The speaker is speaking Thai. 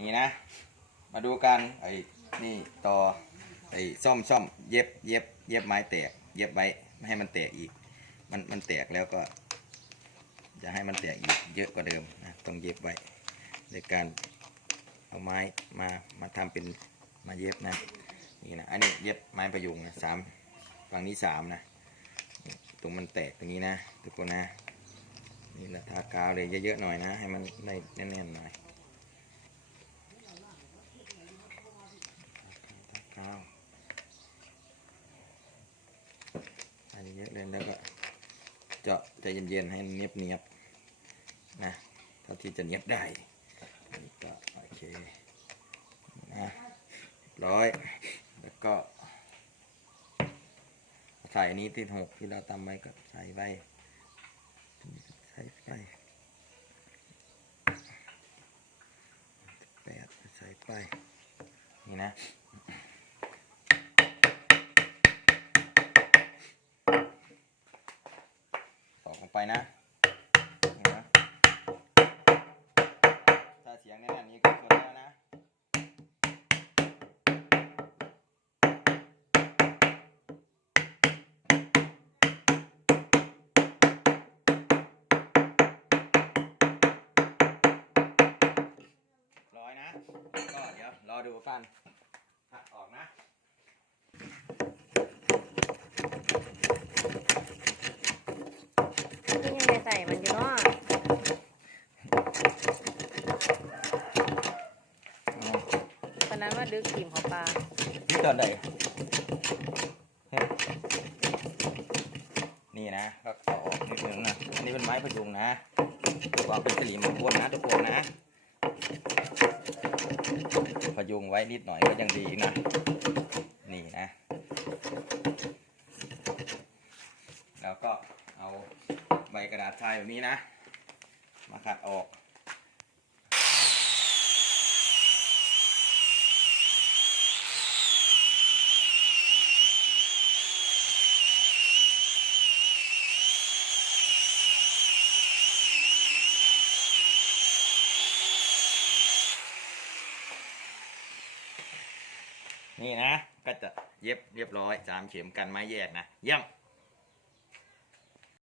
นี่นะ มาดูกันไอ้นี่ต่อไอ้ซ่อมซ่อมเย็บเย็บเย็บไม้แตก เย็บไว้ไม่ให้มันแตกอีก มันมันแตกแล้วก็ จะให้มันแตกอีกเยอะกว่าเดิมนะต้องเย็บไว้โดยการเอาไม้มามาทำเป็นมาเย็บนะนี่นะอันนี้เย็บไม้ประยุงนะสามฝั่งนี้สามนะตรงมันแตกตรงนี้นะทุกคนนะนี่แหละทากาวเลยเยอะๆหน่อยนะ ให้มันได้แน่นๆหน่อย ข้าวอันนี้ เยอะเลยแล้วก็เจาะใจเย็นๆให้เนียบเนียบๆนะเท่าที่จะเนียบได้นี่ก็โอเคนะร้อยแล้วก็ใส่อันนี้ที่หกที่เราตำไว้ก็ใส่ไปใส่ไปแปดใส่ไปนี่นะ ตอกลง ไปนะนะถ้าเสียงแน่นนี้ก็ชนแล้วนะร้อยนะ ก็เดี๋ยวรอดูกันหักออกนะ นี่ยังไม่ใส่มันอยู่เนาะตอ นนั้นว่าดึกขีมของปลานี่ตอนไหนนี่นะก็เอออกนิดนึงนะอันนี้เป็นไม้พยุงนะวาเป็นสิริมงคลนะทุกคนนะ พยุงไว้นิดหน่อยก็ยังดีนะนี่นะ แล้วก็เอาใบกระดาษทรายแบบนี้นะ มาขัดออก นี่นะ ก็จะเย็บเรียบร้อยสามเข็มกันไม้แยกนะเยี่ยม